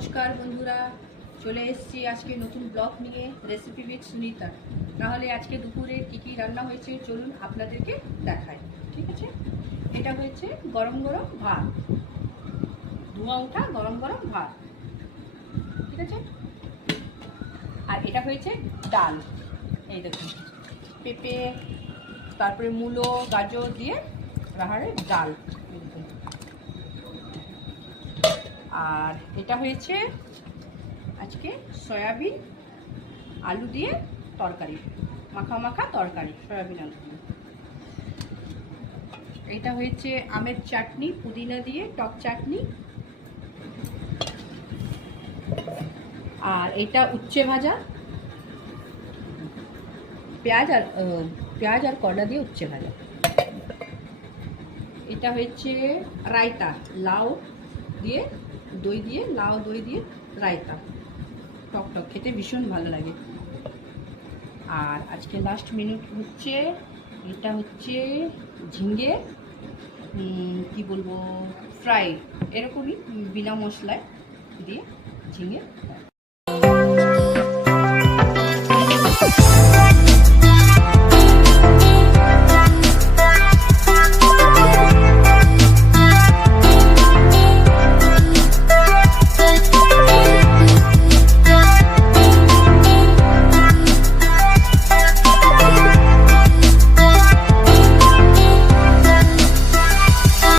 নমস্কার বন্ধুরা, চলে এসেছি আজকে নতুন ব্লগ নিয়ে রেসিপি উইথ সুনিতা। তাহলে আজকে দুপুরে কী কী রান্না হয়েছে চলুন আপনাদেরকে দেখাই। ঠিক আছে, এটা হয়েছে গরম গরম ভাত, ধোঁয়া ওঠা গরম গরম ভাত। ঠিক আছে, আর এটা হয়েছে ডাল। এই দেখুন, পেঁপে, তারপরে মূলো, গাজর দিয়ে রাহারের ডাল। আর এটা হয়েছে আজকে সয়াবিন আলু দিয়ে তরকারি, মাখা মাখা তরকারি, সয়াবিন আলু দিয়ে। এটা হয়েছে আমের চাটনি, পুদিনা দিয়ে টক চাটনি। আর এটা উচ্ছে ভাজা, পেঁয়াজ আর করলা দিয়ে উচ্ছে ভাজা। এটা হচ্ছে রায়তা, লাউ দিয়ে দই দিয়ে, লাউ দই দিয়ে রায়তা, টক টক, খেতে ভীষণ ভালো লাগে। আর আজকে লাস্ট মিনিট হচ্ছে এটা হচ্ছে ঝিঙে, কি বলবো, ফ্রাই, এরকমই বিনা মশলায় দিয়ে ঝিঙে।